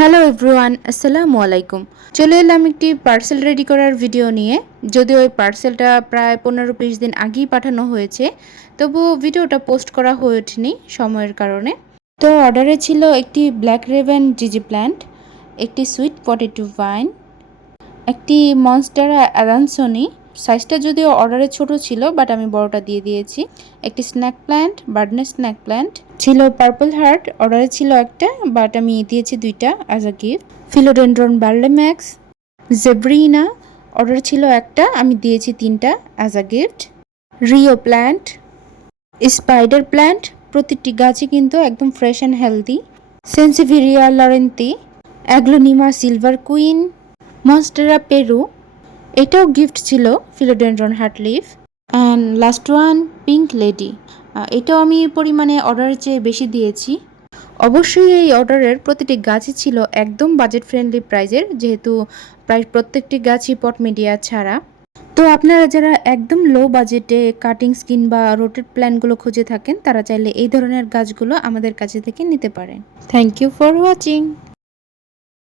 Hello everyone, আসসালামু আলাইকুম। চলে এলাম একটি পার্সেল রেডি করার ভিডিও নিয়ে। যদিও ওই পার্সেলটা প্রায় 15-20 দিন আগেই পাঠানো হয়েছে, তবুও ভিডিওটা পোস্ট করা হয়ে ওঠেনি সময়ের কারণে। তো অর্ডারে ছিল একটি ব্ল্যাক রেভেন জিজি প্ল্যান্ট, একটি সুইট পটেটো ভাইন, একটি মনস্টেরা অ্যালানসনি, সাইজটা যদিও অর্ডারে ছোট ছিল বাট আমি বড়টা দিয়ে দিয়েছি। একটি স্ন্যাক প্ল্যান্ট, বার্ডনে স্ন্যাক প্ল্যান্ট ছিল। পার্পল হার্ট অর্ডারে ছিল একটা বাট আমি দিয়েছি দুইটা as a gift. Philodendron Burle Marx, zebrina order ছিল একটা, আমি দিয়েছি তিনটা as a gift. Rio plant, spider plant, প্রতিটি গাছই কিন্তু একদম fresh and healthy. Sansevieria laurentii, aglaonema silver queen, monstera Peru, এটাও গিফট ছিল। Philodendron heartleaf and last one pink lady. এটাও আমি পরিমাণে অর্ডারের চেয়ে বেশি দিয়েছি। অবশ্যই এই অর্ডারের প্রতিটি গাছই ছিল একদম বাজেট ফ্রেন্ডলি প্রাইজের, যেহেতু প্রায় প্রত্যেকটি গাছই পট মিডিয়া ছাড়া। তো আপনারা যারা একদম লো বাজেটে কাটিং স্কিন বা রোটেড প্ল্যানগুলো খুঁজে থাকেন, তারা চাইলে এই ধরনের গাছগুলো আমাদের কাছে থেকে নিতে পারেন। Thank you for watching.